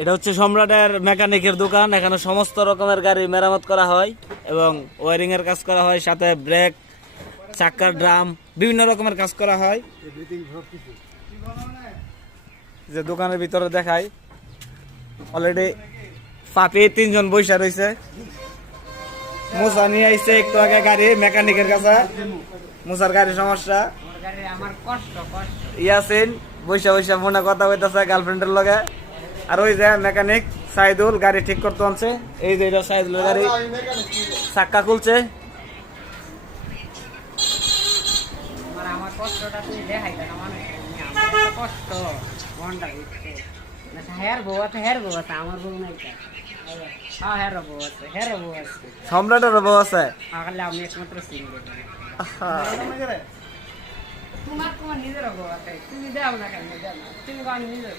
এটা হচ্ছে সম্রাটের মেকানিকের দোকান। এখানে সমস্ত রকমের গাড়ি মেরামত করা হয় এবং ওয়ারিং এর কাজ করা হয়, সাথে ব্রেক, চাকার ড্রাম, বিভিন্ন রকমের কাজ করা হয়। যে দোকানের ভিতরে দেখাই, অলরেডি পাপি 3 জন বৈশা রয়েছে। মুসা নিয়ে আইছে একটু আগে গাড়ি মেকানিকের কাছে, মুসার গাড়ির সমস্যা। ইয়াসিন বৈশা বৈশা ফোনে কথা কইতাছে গার্লফ্রেন্ডের লগে। আর ওই যে মেকানিক সাইদুল গাড়ি ঠিক করতে আনছে। এই যে এটা সাইদুলের গাড়ি, চাক্কা খুলছে। সম্রাটের বউ আছে। তোমার নিজের বউ আছে, তুমি দাও না কেন, তুমি নিজের